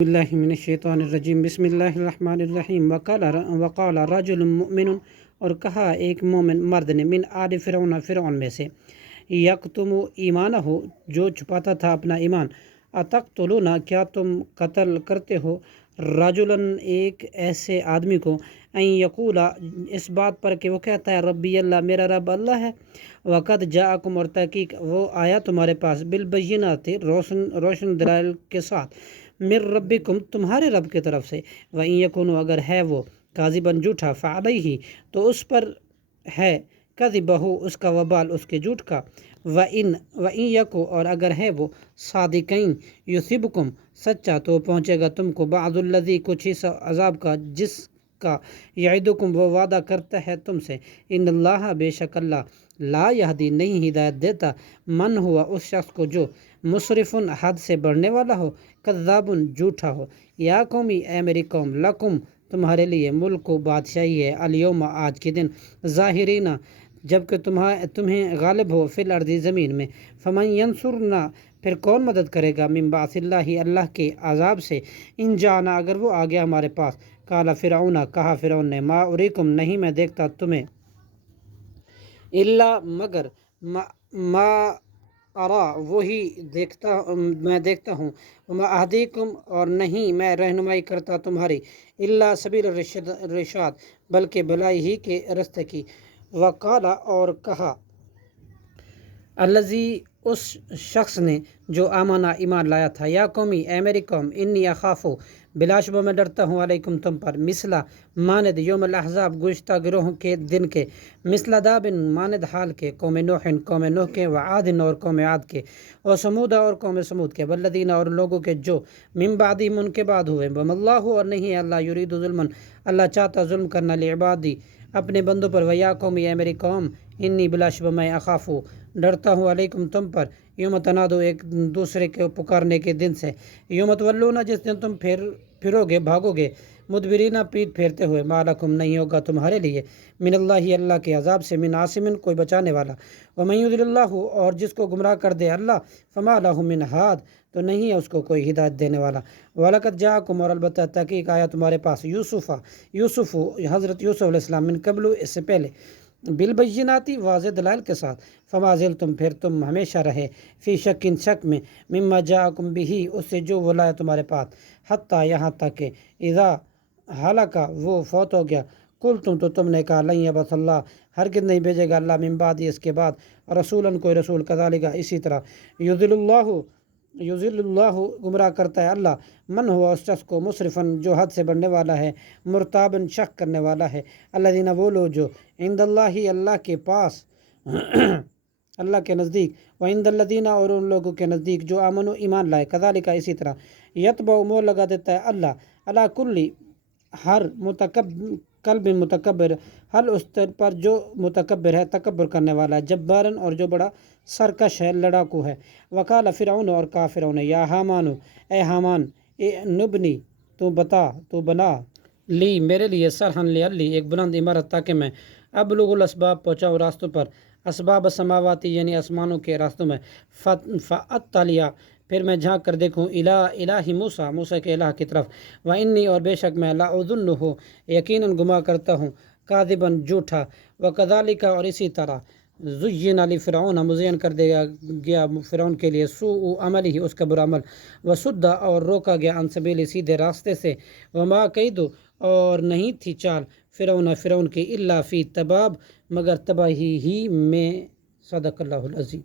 باللہ من الشیطان الرجیم بسم اللہ الرحمن الرحیم وقال رجل مؤمن، اور کہا ایک مومن مرد نے، من آل فرعون، فرعون میں سے، یکتم ایمانہ، جو چھپاتا تھا اپنا ایمان، اتقتلون، کیا تم قتل کرتے ہو، رجلاً، ایک ایسے آدمی کو، ان یقولا، اس بات پر کہ وہ کہتا ہے ربی اللہ، میرا رب اللہ ہے، وقد جاءکم، اور تحقیق وہ آیا تمہارے پاس، بالبینات، روشن دلائل کے ساتھ، من ربکم، تمہارے رب کی طرف سے، وَإِن یکونوا، اگر ہے وہ، کاذباً جھوٹا، فعلیہ، تو اس پر ہے، کذبہ، اس کا وبال اس کے جھوٹ کا، وَإِن یکو، اور اگر ہے وہ، صادقین، یصبکم، سچا، تو پہنچے گا تم کو بعض الذی، کچھ حصہ عذاب کا، جس کا یعدکم، وہ وعدہ کرتا ہے تم سے، ان اللہ، بے شک اللہ، لا یہدی، نہیں ہدایت دیتا، من ہوا، اس شخص کو جو مسرف، حد سے بڑھنے والا ہو، کذاب، جھوٹا ہو، یا قومی، اے میری قوم، لکم، تمہارے لیے، ملک و بادشاہی ہے، الیوم، آج کے دن، ظاہرین، جبکہ تمہیں غالب ہو، فی الارض، زمین میں، فمن ینصرنا، پھر کون مدد کرے گا، من بعث اللہ، اللہ کے عذاب سے، ان جانا، اگر وہ آ گیا ہمارے پاس، قال فرعون، کہا فرعون نے، ما اریکم، نہیں میں دیکھتا تمہیں، الا، مگر، ما ارا، وہی میں دیکھتا ہوں، وما اہدیکم، اور نہیں میں رہنمائی کرتا تمہاری، الا سبیل الرشاد، بلکہ بھلائی ہی کے رستے کی، وقال، اور کہا، الذی، اس شخص نے جو آمنا، ایمان لایا تھا، یا قومی، اے میری قوم، انی اخافو، بلا شبہ میں ڈرتا ہوں، علیکم، تم پر، مثلا، ماند یوم الاحزاب، گزشتہ گروہوں کے دن کے، مثلا داب، ماند حال کے، قوم نوح، قوم نوح کے، وعاد، اور قوم عاد کے، اور سمود، اور قوم سمود کے، والذین، اور لوگوں کے جو من بعدہم، ان کے بعد ہوئے، وما اللہ، اور نہیں ہے اللہ، یرید ظلما، اللہ چاہتا ظلم کرنا، لعبادی، اپنے بندوں پر، ویا قومی، اے میری قوم، انی، بلا شبہ میں، اخافو، ڈرتا ہوں، علیکم، تم پر، یوم تنادو، ایک دوسرے کے پکارنے کے دن سے، یوم تولون، جس دن تم پھرو گے، بھاگو گے، مدبرین، پیٹ پھیرتے ہوئے، ما لکم، نہیں ہوگا تمہارے لیے، من اللہ، اللہ کے عذاب سے، من عاصم، کوئی بچانے والا، ومن یضلل اللہ، اور جس کو گمراہ کر دے اللہ، فما لہ من ہاد، تو نہیں ہے اس کو کوئی ہدایت دینے والا، وَلَقَدْ جَاءَكُمْ، اور البتہ تحقیق آیا تمہارے پاس، یوسف، حضرت یوسف علیہ السلام، من قبل، اس سے پہلے، بالبیناتی، واضح دلائل کے ساتھ، فما زلتم، پھر تم ہمیشہ رہے، فی شکن، شک میں، مما جاءکم بہ، اس سے جو وہ لایا تمہارے پاس، حتیٰ، یہاں تک کہ، اذا ہلاکا، وہ فوت ہو گیا، قلتم، تو تم نے کہا، لن یبعث اللہ، ہرگز نہیں بھیجے گا اللہ، من بعد، اس کے بعد، رسولاً، کوئی رسول، کذالک، اسی طرح، یضل اللہ، گمراہ کرتا ہے اللہ، من ہوا، اس شخص کو، مسرفن، جو حد سے بڑھنے والا ہے، مرتابن، شک کرنے والا ہے، الذین، وہ لوگ جو عند اللہ، اللہ کے پاس، اللہ کے نزدیک، وعند الذین، اور ان لوگوں کے نزدیک جو آمنو، ایمان لائے، کذالک، اسی طرح، یتبع، مور لگا دیتا ہے اللہ، علی کل، ہر قلب متکبر، ہر اس پر جو متکبر ہے، تکبر کرنے والا ہے، جبارن، اور جو بڑا سرکش ہے، لڑاکو ہے، وقال فرعون، اور کہا فرعون، یا حامان، اے حامان، نبنی، تو بنا، لی، میرے لیے، سرحن، لی، ایک بلند عمارت، تاکہ میں ابلغ الاسباب، پہنچاؤں راستوں پر، اسباب السماواتی، یعنی آسمانوں کے راستوں میں، فاطلع، پھر میں جھانک کر دیکھوں، الہ موسیٰ، موسیٰ کے الہ کی طرف، وانی، اور بے شک میں، لاظنہ، یقیناً گما کرتا ہوں، کاذباً، جھوٹا، وکذالک، اور اسی طرح، زین لفرعون، مزین کر دیا گیا فرعون کے لیے، سوء عملہ، اس کا برا عمل، وصد، اور روکا گیا، عن سبیل، سیدھے راستے سے، وما کید، اور نہیں تھی چال، فرعون کی، الا فی تباب، مگر تباہی ہی میں، صدق اللہ العظیم۔